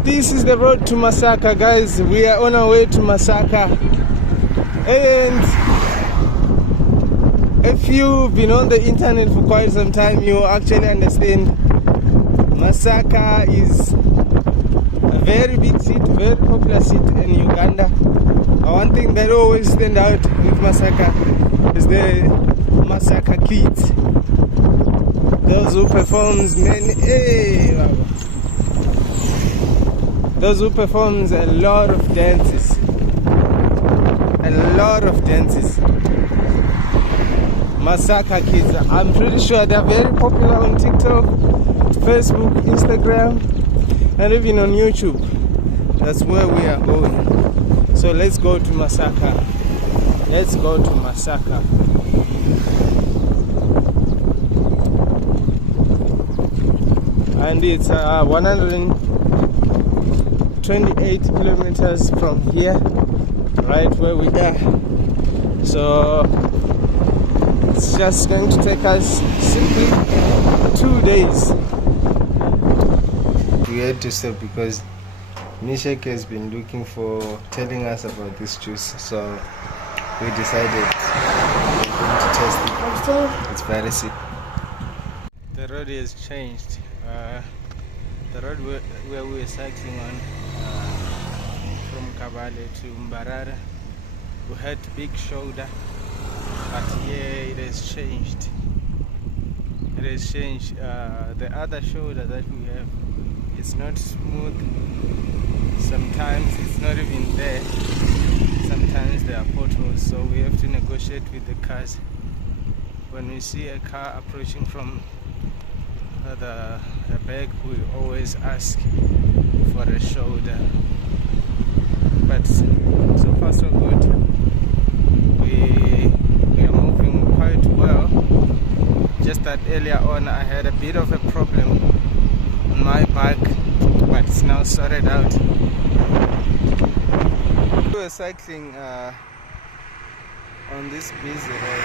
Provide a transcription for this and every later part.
This is the road to Masaka, guys. We are on our way to Masaka. And if you've been on the internet for quite some time, you actually understand Masaka is a very big city, very popular city in Uganda. One thing that always stands out with Masaka is the Masaka kids. Those who performs those who performs a lot of dances. Masaka kids. I'm pretty sure they're very popular on TikTok, Facebook, Instagram, and even on YouTube. That's where we are going. So let's go to Masaka. Let's go to Masaka. And it's 128 kilometers from here, right where we are. So it's just going to take us simply 2 days. We had to stop because Mishek has been telling us about this juice, so we decided we're going to test it. It's very sweet. The road has changed. The road where we were cycling on from Kampala to Mbarara, we had big shoulder, but here it has changed. It has changed. The other shoulder that we have, it's not smooth. Sometimes it's not even there. Sometimes there are potholes, so we have to negotiate with the cars. When we see a car approaching from the back, we always ask for a shoulder. But so far so good. We are moving quite well. Just that earlier on I had a bit of a problem on my back, but it's now sorted out. We were cycling on this busy road.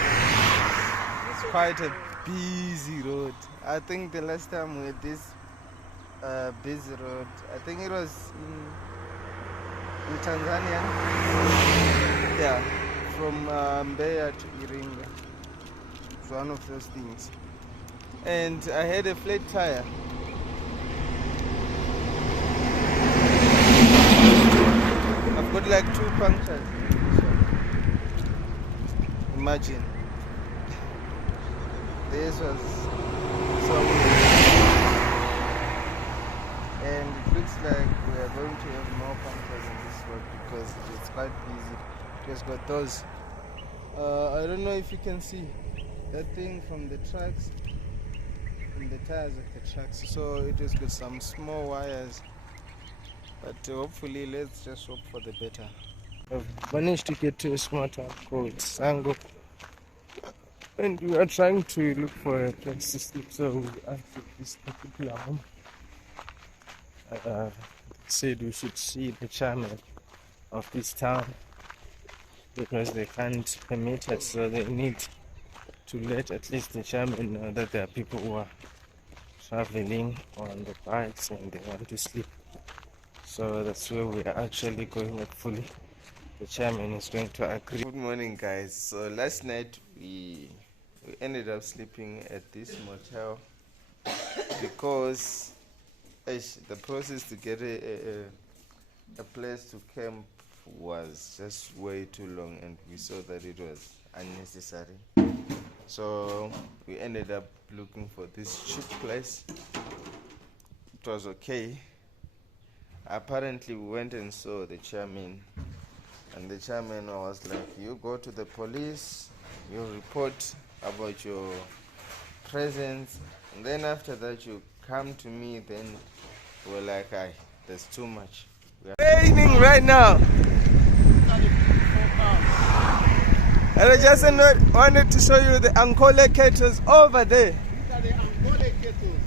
It's quite a busy road. I think the last time we had this busy road, I think it was in Tanzania. Yeah, from Mbeya to Iringa. It's one of those things. And I had a flat tire. I've got like 2 punctures. Imagine. This was so weird. And it looks like we are going to have more punctures on this road because it's quite busy. It has got those. I don't know if you can see that thing from the tracks, from the tires of the tracks. So it has got some small wires. But hopefully, let's just hope for the better. I've managed to get to a small town called Sango. And we are trying to look for a place to sleep, so we asked this particular home. Said we should see the chairman of this town because they can't permit us, so they need to let at least the chairman know that there are people who are traveling on the bikes and they want to sleep. So that's where we are actually going. Hopefully the chairman is going to agree. Good morning, guys. So last night we ended up sleeping at this motel because the process to get a place to camp was just way too long, and we saw that it was unnecessary. So we ended up looking for this cheap place. It was okay. Apparently we went and saw the chairman, and the chairman was like, you go to the police, you report about your presence, and then after that you come to me. Then we're like, there's too much. We're raining right now, and I just wanted to show you the Ankole kettles over there. These are the Ankole kettles.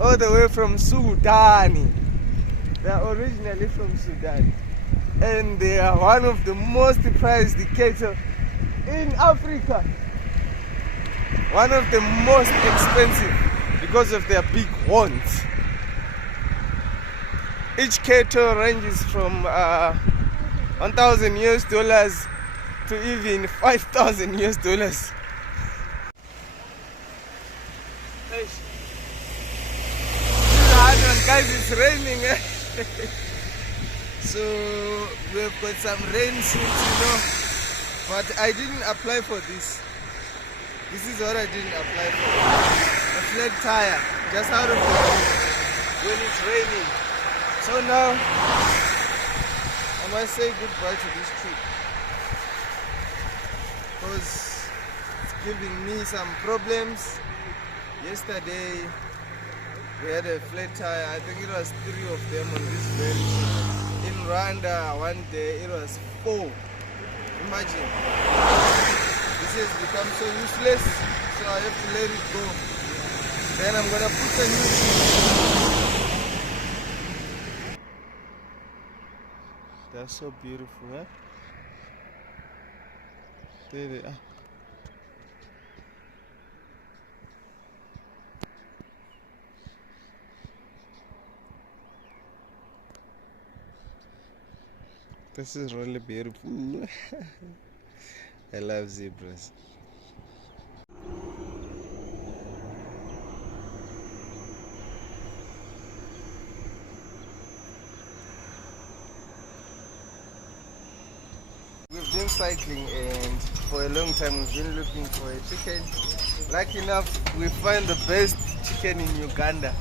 All the way from Sudan. They are originally from Sudan, and they are one of the most prized cattle in Africa. One of the most expensive because of their big horns. Each cattle ranges from $1,000 to even $5,000. This is a hard one, guys. It's raining. So we've got some rain suits, but I didn't apply for this. This is what I didn't apply for. A flat tire, just out of the blue when it's raining. So now I must say goodbye to this trip because it's giving me some problems. Yesterday we had a flat tire. I think it was 3 of them on this very trip. In Rwanda one day it was 4. Imagine. This has become so useless, so I have to let it go. Then I'm gonna put a new trip. That's so beautiful, huh? There they are. This is really beautiful. I love zebras. We've been cycling and for a long time we've been looking for a chicken. Lucky enough, we find the best chicken in Uganda.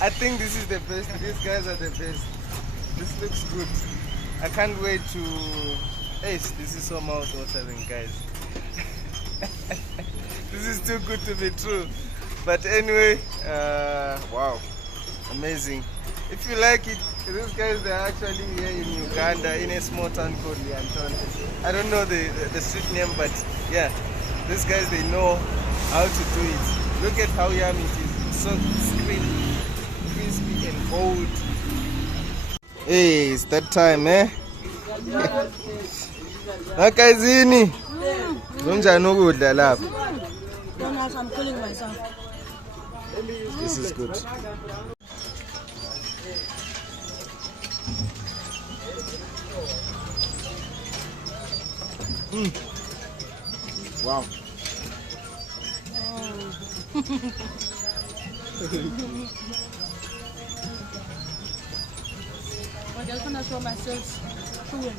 I think this is the best. These guys are the best. This looks good. I can't wait to... Hey, this is so mouth-watering, guys. This is too good to be true. But anyway, wow, amazing. If you like it, these guys, they're actually here in Uganda in a small town called Entebbe. I don't know the street name, but yeah, these guys, they know how to do it. Look at how yummy it is. It's so crispy and cold. Hey, it's that time, eh? Nakazini. Unjani ukudla lapha? I'm killing myself. This is good. Wow. I just want to show myself chewing.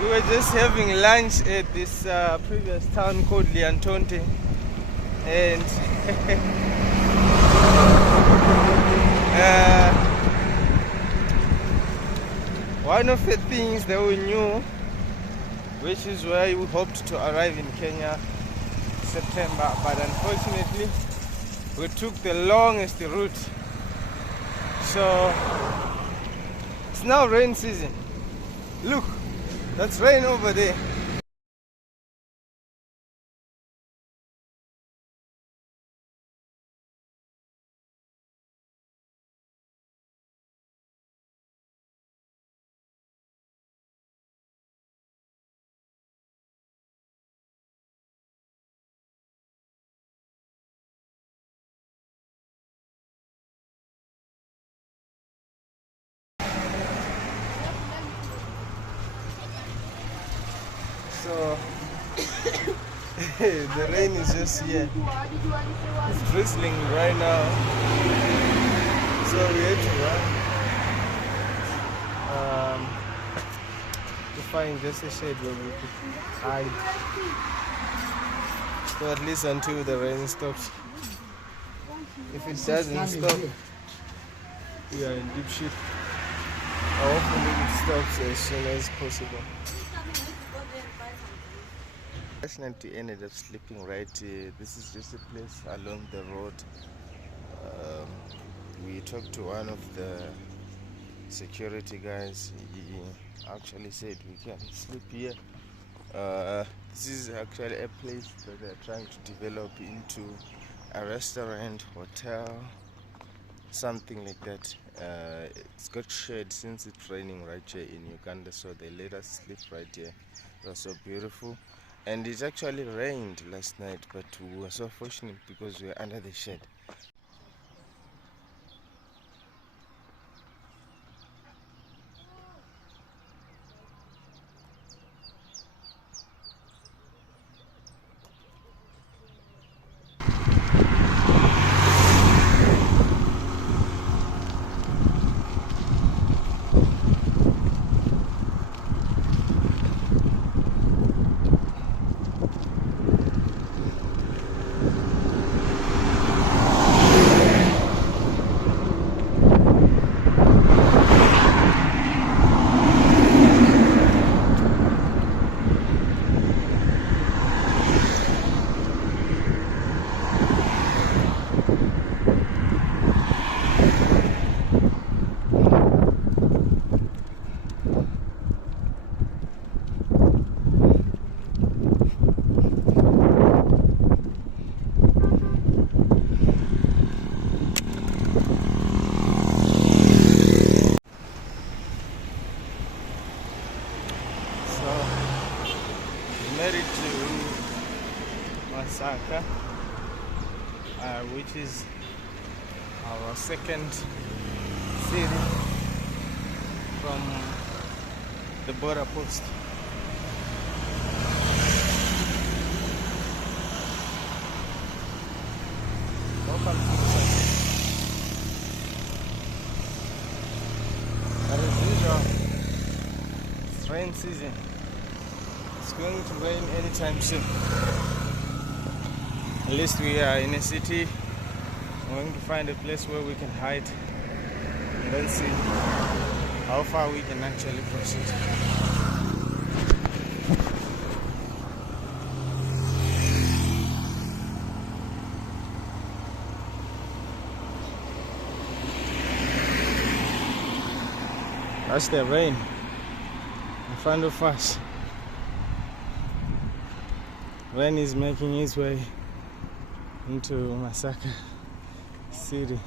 We were just having lunch at this previous town called Liantonte, and one of the things that we knew, which is where we hoped to arrive in Kenya September, but unfortunately we took the longest route. So it's now rain season. Look, that's rain over there. So the rain is just here. It's drizzling right now. So we had to run to find just a shade where we could hide. So at least until the rain stops. If it doesn't stop, we are in deep shit. Hopefully it stops as soon as possible. Unfortunately, ended up sleeping right here. This is just a place along the road. We talked to one of the security guys. He actually said we can sleep here. This is actually a place that they're trying to develop into a restaurant, hotel, something like that. It's got shade since it's raining right here in Uganda, so they let us sleep right here. It was so beautiful, and it actually rained last night, but we were so fortunate because we were under the shade. Made it to Masaka, which is our second city from the border post. Welcome to Masaka. As usual, it's rain season. It's going to rain anytime soon. At least we are in a city. We're going to find a place where we can hide and then see how far we can actually proceed. That's the rain in front of us. Rain is making its way into Masaka city.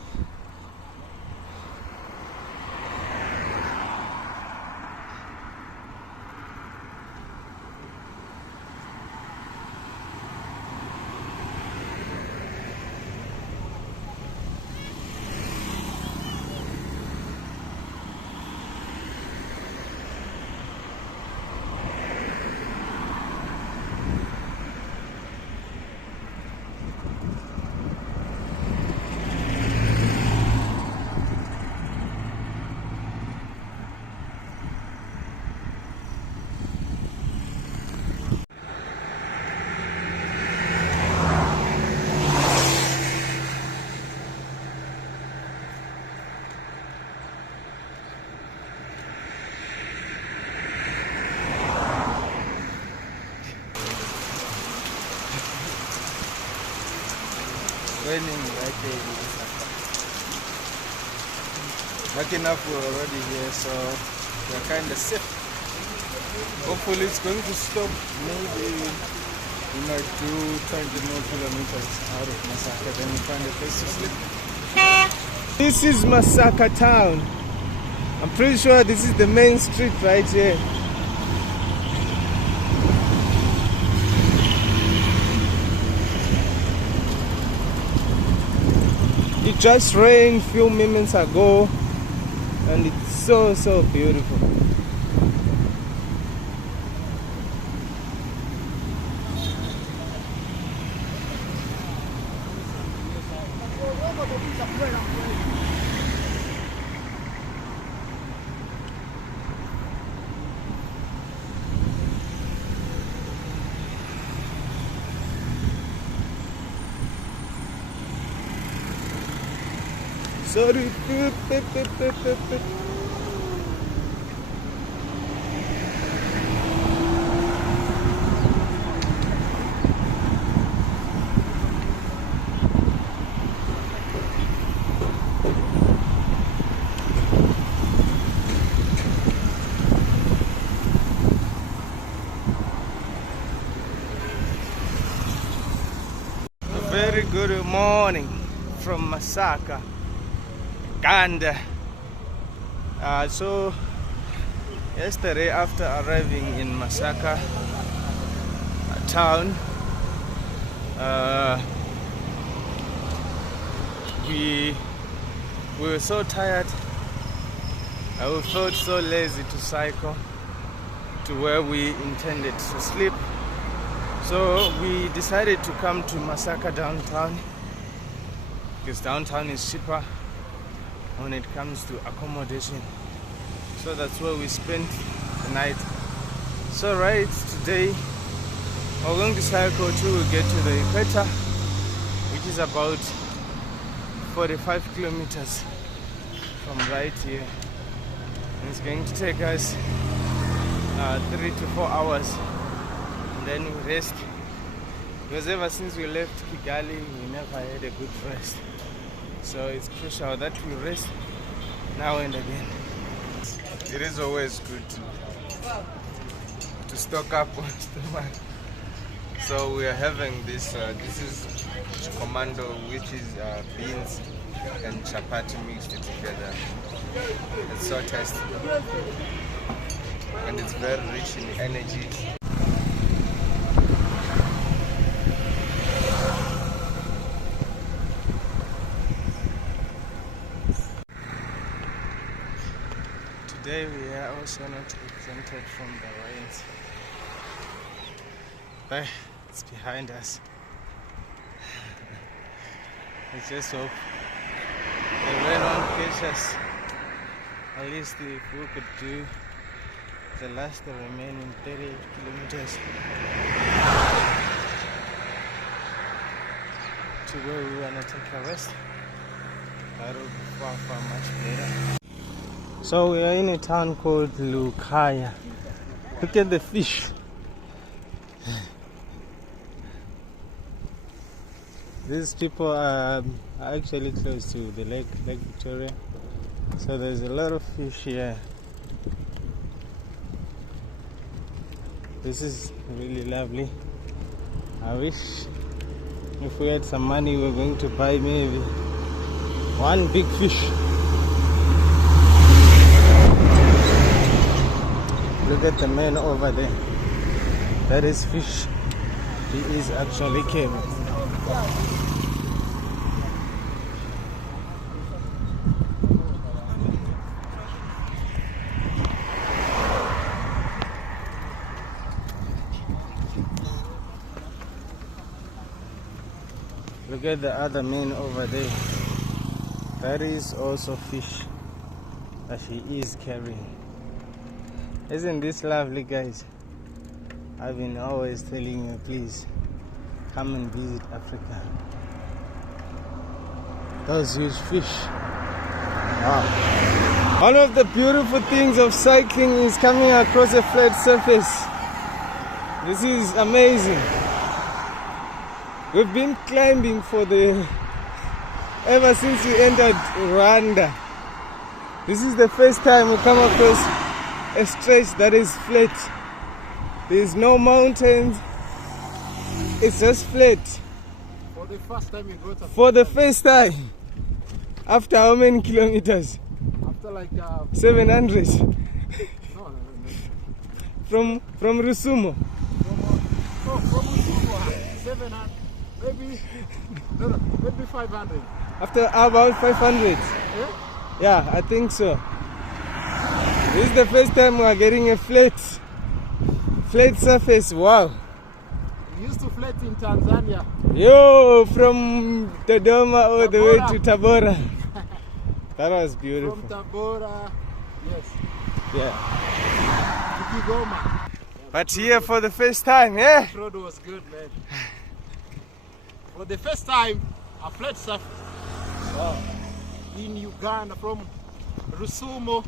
Raining right there in Masaka. Lucky enough we're already here, so we're kind of safe. Hopefully it's going to stop. Maybe we might do 20 more kilometers out of Masaka, then we find a place to sleep. This is Masaka town. I'm pretty sure this is the main street right here. It just rained a few minutes ago and it's so beautiful. Sorry. A very good morning from Masaka, Uganda. So yesterday, after arriving in Masaka town, we were so tired. We felt so lazy to cycle to where we intended to sleep. So we decided to come to Masaka downtown, because downtown is cheaper when it comes to accommodation. So that's where we spent the night. So right today we're going to cycle till we get to the equator, which is about 45 kilometers from right here. And it's going to take us 3 to 4 hours. And then we rest. Because ever since we left Kigali, we never had a good rest. So it's crucial that we rest now and again. It is always good to stock up on stomach. So we are having this. This is commando, which is beans and chapati mixed together. It's so tasty, and it's very rich in energy. Today we are also not exempted from the rains, but it's behind us. Let's just hope the rain won't catch us. At least if we could do the last remaining 30 kilometers to where we want to take a rest, that would be far much better. So we are in a town called Lukaya. Look at the fish. These people are actually close to the Lake Victoria. So there's a lot of fish here. This is really lovely. I wish if we had some money, we were going to buy maybe one big fish. Look at the man over there. That is fish. He is actually carrying. Look at the other man over there. That is also fish that he is carrying. Isn't this lovely, guys? I've been always telling you, please come and visit Africa. Those huge fish. Wow. One of the beautiful things of cycling is coming across a flat surface. This is amazing. We've been climbing ever since we entered Rwanda. This is the first time we come across a stretch that is flat. There's no mountains. It's just flat. For the first time you got a For the first time. After how many kilometers? after like 700. no. From Rusumo. From 700, maybe 500. After about 500. Yeah? Yeah, I think so. This is the first time we are getting a flat surface. Wow. We used to flat in Tanzania. Yo, from Dodoma all the way to Tabora. That was beautiful. From Tabora, yes, Yeah. to Kigoma. But here for the first time, yeah? That road was good, man. For the first time, a flat surface. Wow. In Uganda, from Rusumo all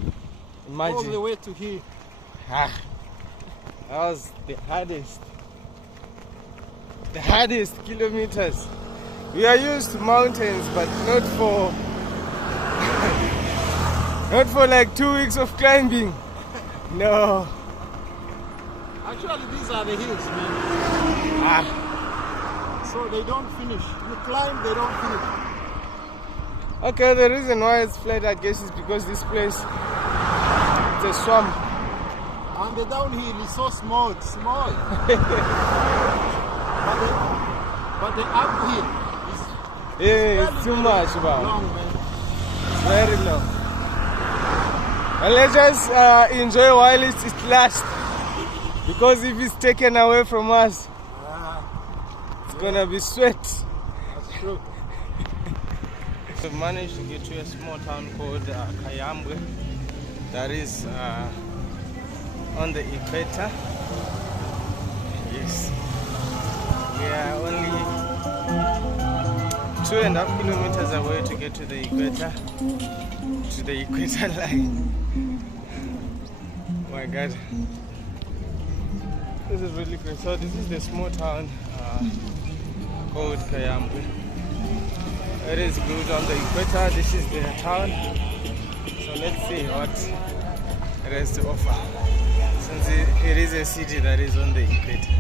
the Imagine. way to here. Ah, that was the hardest kilometers. We are used to mountains, but not for not for like 2 weeks of climbing. No. Actually, these are the hills, man. Ah, So they don't finish. You climb, they don't finish. okay, the reason why it's flat, I guess, is because this place It's a swamp. And the downhill is so small. But the uphill is It's too much, man. long, man. It's very long. And let's just enjoy while it lasts. Because if it's taken away from us, it's gonna be sweat. That's true. We've managed to get to a small town called Kayambwe. That is on the equator. Yes. We are only 2.5 kilometers away to get to the equator. To the equator line. Oh my God. This is really great. So this is the small town called Kayambwe. It is good on the equator. This is the town. So let's see what it has to offer. Since it is a city that is on the equator.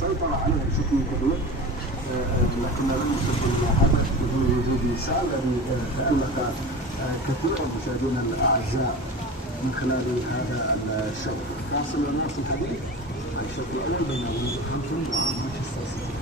سيطر عليها بشكل كبير لكن لم يكن هدف بدون وجود نساء الذي تألق كثيرا مشاهدينا الاعزاء من خلال هذا الشوط. فاصل ونواصل الحديث عن الشوط الاول بين ولفرهامبتون ومانشستر سيتي.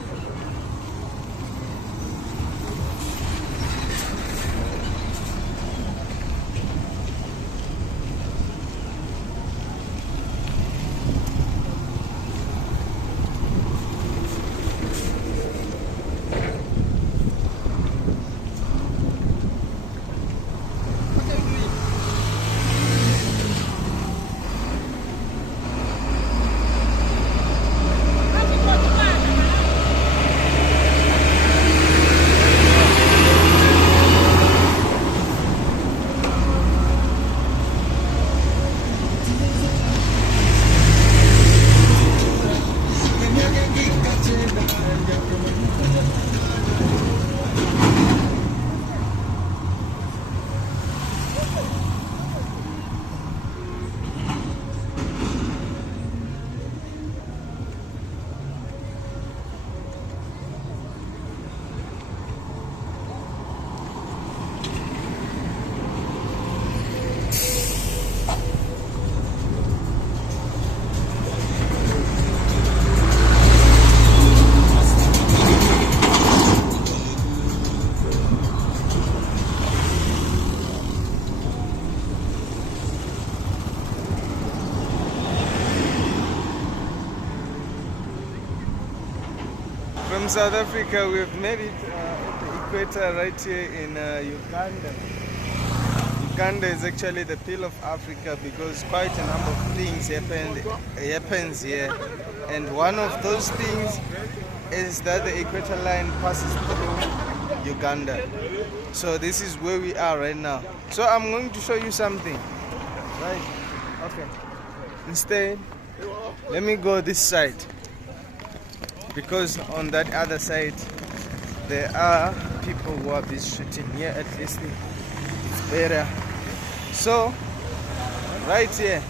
From South Africa, we've made it at the equator right here in Uganda. Uganda is actually the peel of Africa because quite a number of things happens here, and one of those things is that the equator line passes through Uganda. So this is where we are right now. So I'm going to show you something. Right? Okay. Instead, let me go this side, because on that other side there are people who are busy shooting here. At least it's better. So right here,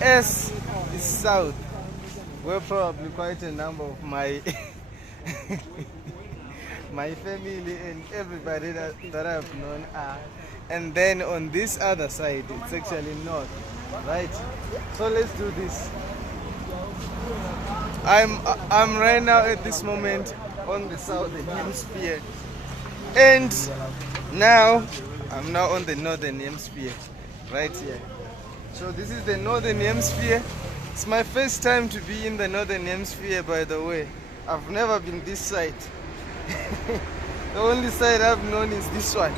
S is south, where probably quite a number of my my family and everybody that I've known are. And then on this other side, it's actually north, right? So let's do this. I'm right now at this moment on the southern hemisphere, and now I'm now on the northern hemisphere, right here. So this is the northern hemisphere. It's my first time to be in the northern hemisphere, by the way. I've never been this side. The only side I've known is this one,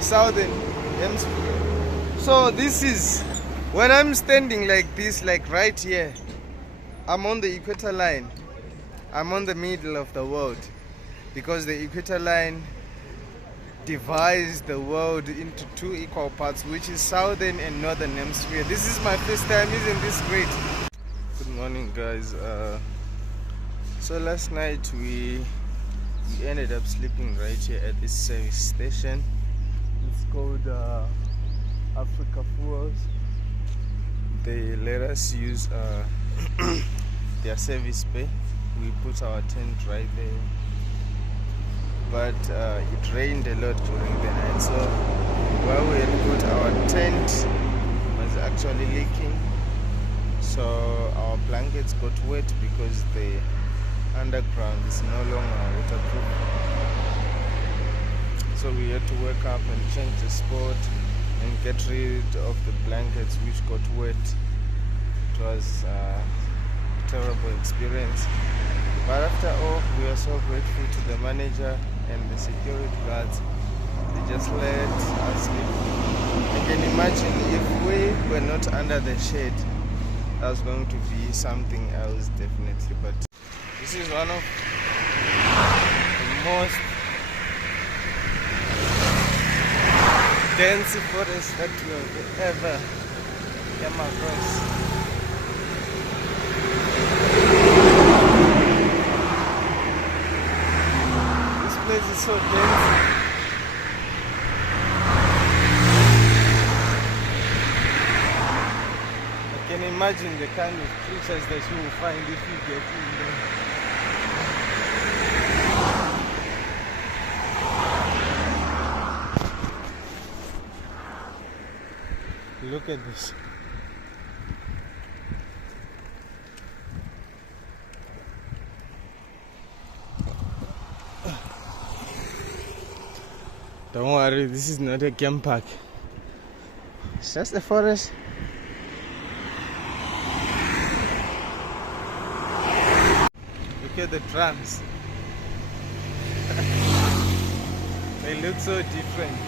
southern hemisphere. So this is when I'm standing like this, like right here, I'm on the equator line. I'm on the middle of the world, because the equator line divides the world into two equal parts, which is southern and northern hemisphere. This is my first time. Isn't this great? Good morning, guys. So last night we ended up sleeping right here at this service station. It's called Africa Fuels. They let us use their service bay. We put our tent right there, but it rained a lot during the night, so where we had put our tent was actually leaking, so our blankets got wet because the underground is no longer waterproof. So we had to wake up and change the spot and get rid of the blankets which got wet. It was a terrible experience, but after all, we are so grateful to the manager and the security guards. They just let us sleep. I can imagine if we were not under the shade, that was going to be something else, definitely. But this is one of the most dense forests that we have ever come across. This place is so dense. I can imagine the kind of creatures that you will find if you get in there. Look at this. Don't worry, this is not a game park. It's just a forest. Look at the drums. They look so different.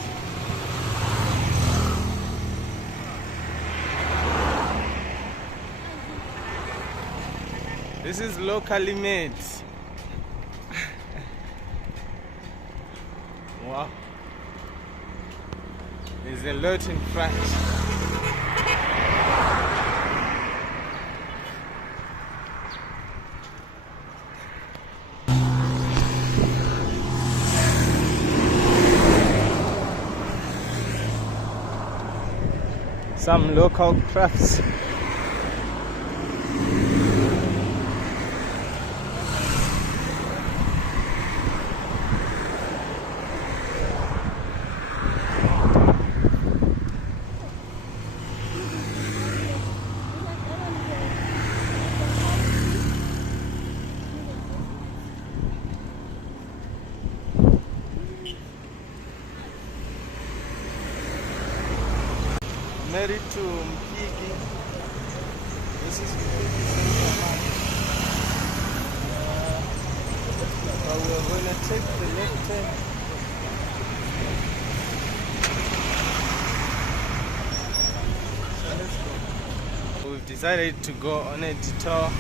This is locally made. Wow. There's a lot in front. Some local crafts. Married to Mpigi. This is but we're going to take the left turn. So let's go. We've decided to go on a detour.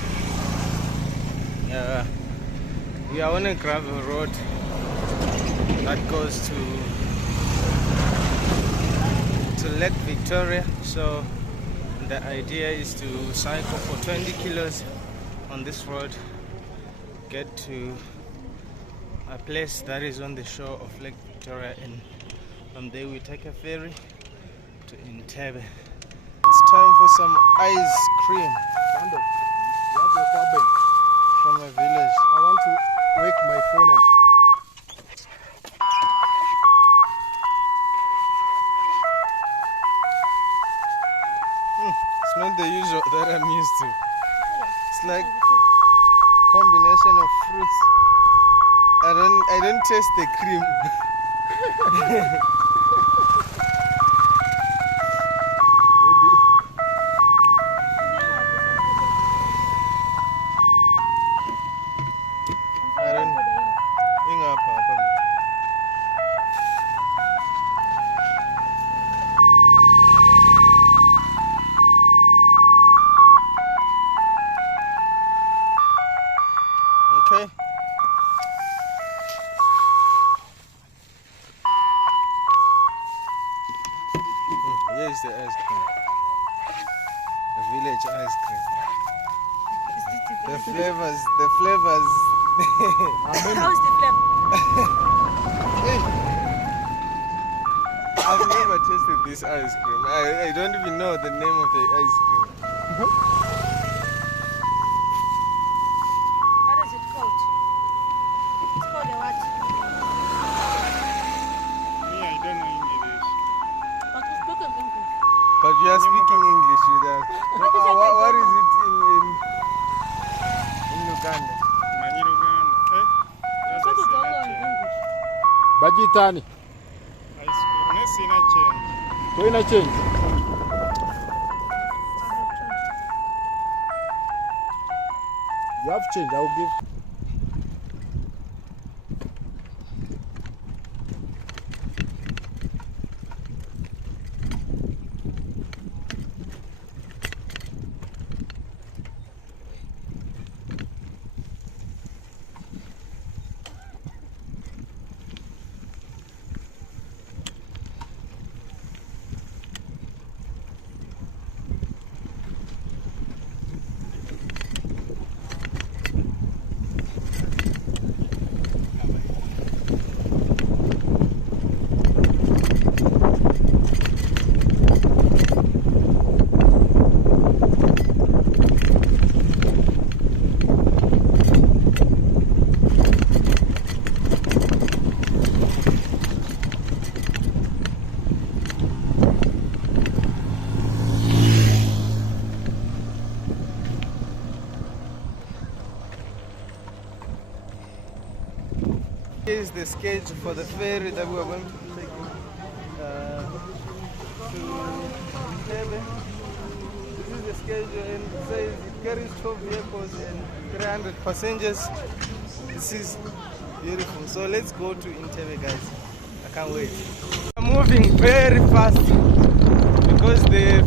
We are on a gravel road that goes to Lake Victoria, so the idea is to cycle for 20 kilos on this road, get to a place that is on the shore of Lake Victoria, and from there we take a ferry to Entebbe. It's time for some ice cream Sando, you have your power bank. from a village. I want to wake my phone up. It's not the usual that I'm used to. It's like combination of fruits. I don't taste the cream. Maybe. I don't. Ingapha, apha. Okay. Here's the ice cream. The village ice cream. The flavors. How's the flavor? Hey. I've never tasted this ice cream. I don't even know the name of the ice cream. What is it called? It's called a what? Yeah, I don't know English. But you speak in English. But you are speaking English with that. What is it in Uganda? Manyiruganda. You said it's also in English. Bajitani. Ice cream. Nesina change. Toina change. I have changed. You have change. I will give. Here is the schedule for the ferry that we are going to be taking to Entebbe. This is the schedule, and it says it carries 12 vehicles and 300 passengers. This is beautiful. So let's go to Entebbe, guys. I can't wait. I'm moving very fast because the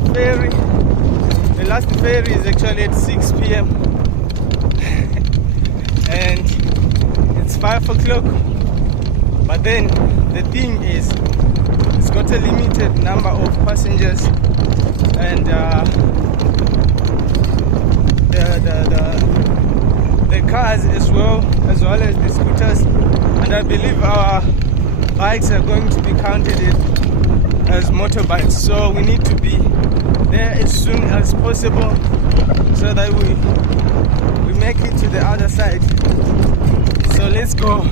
last ferry is actually at 6 p.m. and it's 5 o'clock. But then the thing is, it's got a limited number of passengers, and the cars as well as the scooters, and I believe our bikes are going to be counted as motorbikes. So we need to be there as soon as possible so that we make it to the other side. So let's go.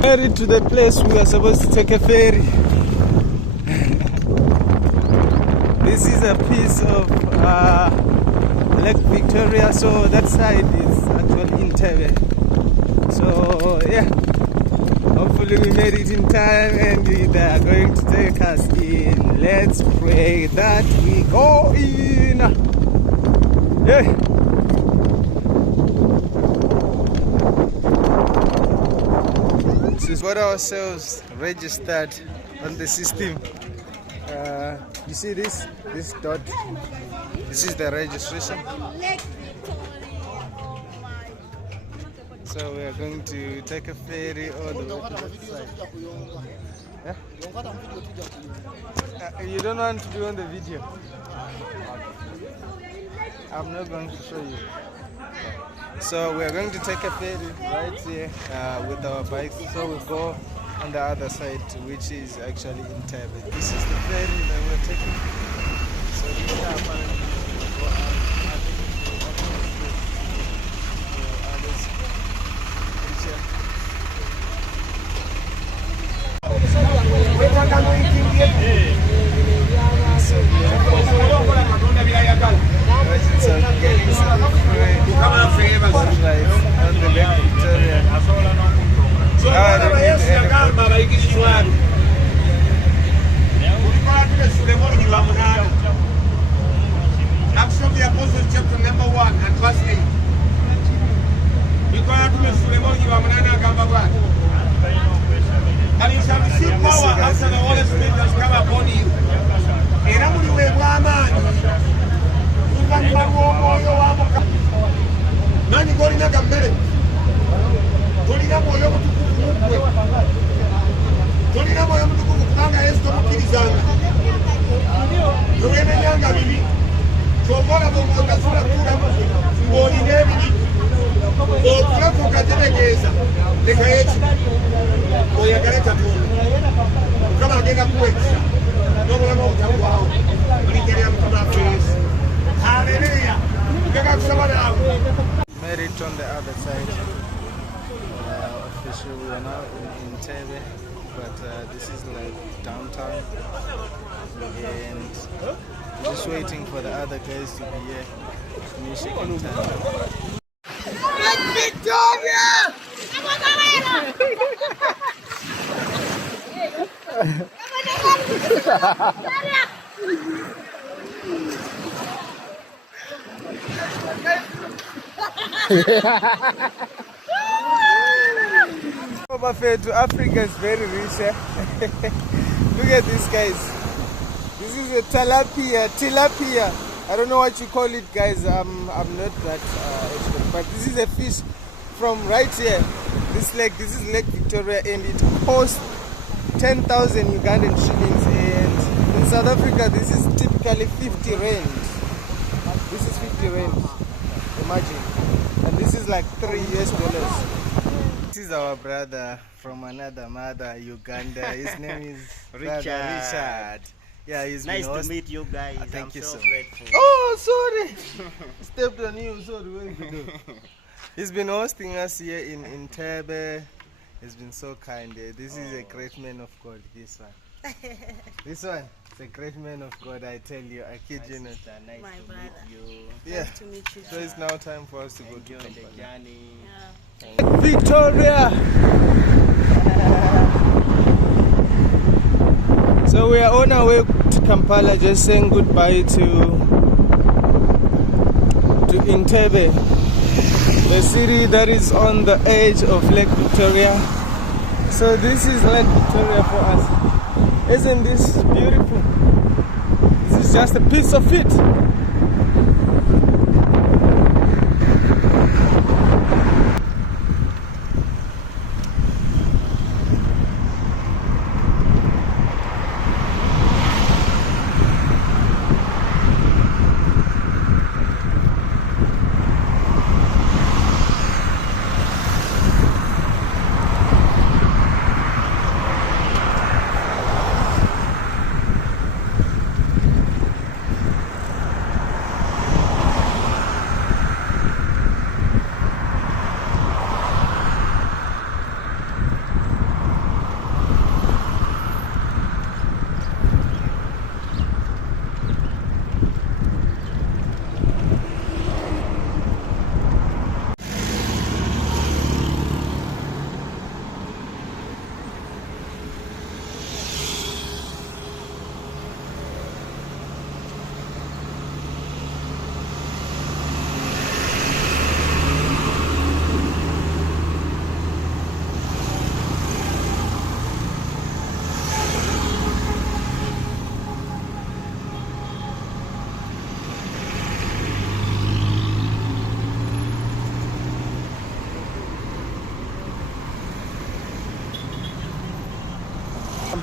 Ferry to the place we are supposed to take a ferry. This is a piece of Lake Victoria, so that side is actually Entebbe. So yeah, hopefully we made it in time and they are going to take us in. Let's pray that we go in. Yeah. We've got ourselves registered on the system. You see this dot? This is the registration. Lake Victoria. Oh my. So we are going to take a ferry all the way to that side. Yeah? You don't want to be on the video? I'm not going to show you. So we are going to take a ferry right here with our bikes. So we go on the other side, which is actually Entebbe. This is the ferry that we're taking. So these are apparently go out. I think others. So getting some free life on the Lake Victoria. Acts of the Apostles, chapter number 1 and verse 8. And you shall receive power after the Holy Spirit has come upon you. Nani golina gambere tolina mwoyo mutukuvu tolina mwoyo mutukuvu kubanga Yesu tomukirizanga nowemenyanga bibi kyobola bwongazula tulamu ng'olina ebibi otuleko okateregeeza lekayo ekibi oyagale Katonda Mukama agenda kuwekisa n'obulamu obutagwawo mulinnya lya Mukama waffe Yesu. Haleluya. Njagala kusaba naawe. Made it on the other side. Officially, we are now in Entebbe, but this is like downtown, and just waiting for the other guys to be here. Me shaking time. Victoria! To Africa is very rich. Look at these guys. This is a tilapia. I don't know what you call it, guys. I'm not that expert, but this is a fish from right here. This is Lake Victoria, and it costs 10,000 Ugandan shillings. And in South Africa, this is typically 50 rand. This is 50 rand. Imagine, and this is like $3 US. This is our brother from another mother, Uganda. His name is Richard. Yeah, he's Nice been to meet you guys. Thank you so so grateful. Oh, sorry. Stepped on you. Sorry. What did you do? He's been hosting us here in Entebbe. He's been so kind. This is a great man of God. This one. This one. It's a great man of God. I tell you. I kid you not. Nice My to brother. meet you. Yeah. Nice to meet you. So it's now time for us to go to Enjoy the Kampala. journey. Yeah. Victoria. So we are on our way to Kampala, just saying goodbye to Entebbe, the city that is on the edge of Lake Victoria. So this is Lake Victoria for us. Isn't this beautiful? This is just a piece of it.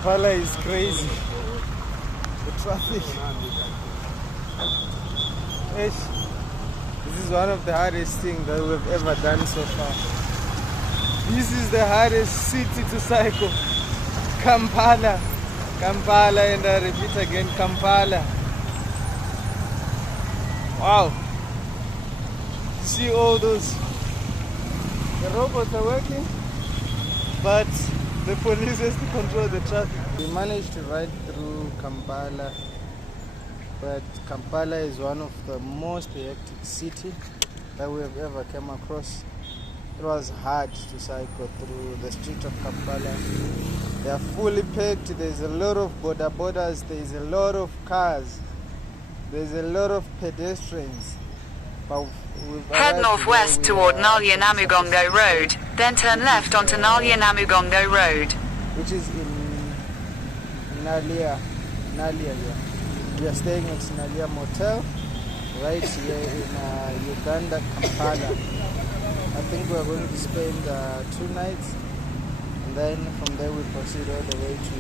Kampala is crazy. The traffic. Ish. This is one of the hardest things that we've ever done so far. This is the hardest city to cycle. Kampala. Kampala, and I repeat again, Kampala. Wow. See all those. The robots are working, but the police has to control the traffic. We managed to ride through Kampala, but Kampala is one of the most hectic cities that we have ever come across. It was hard to cycle through the street of Kampala. They are fully packed. There's a lot of border borders. There's a lot of cars. There's a lot of pedestrians. But head northwest toward Nalya Namugongo Road, then turn left onto Nalya Namugongo Road, which is in Nalya, yeah. We are staying at Nalya Motel right here in Uganda, Kampala. I think we are going to spend 2 nights, and then from there we proceed all the way to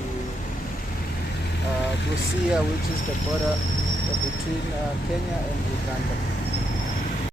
Busia, which is the border between Kenya and Uganda.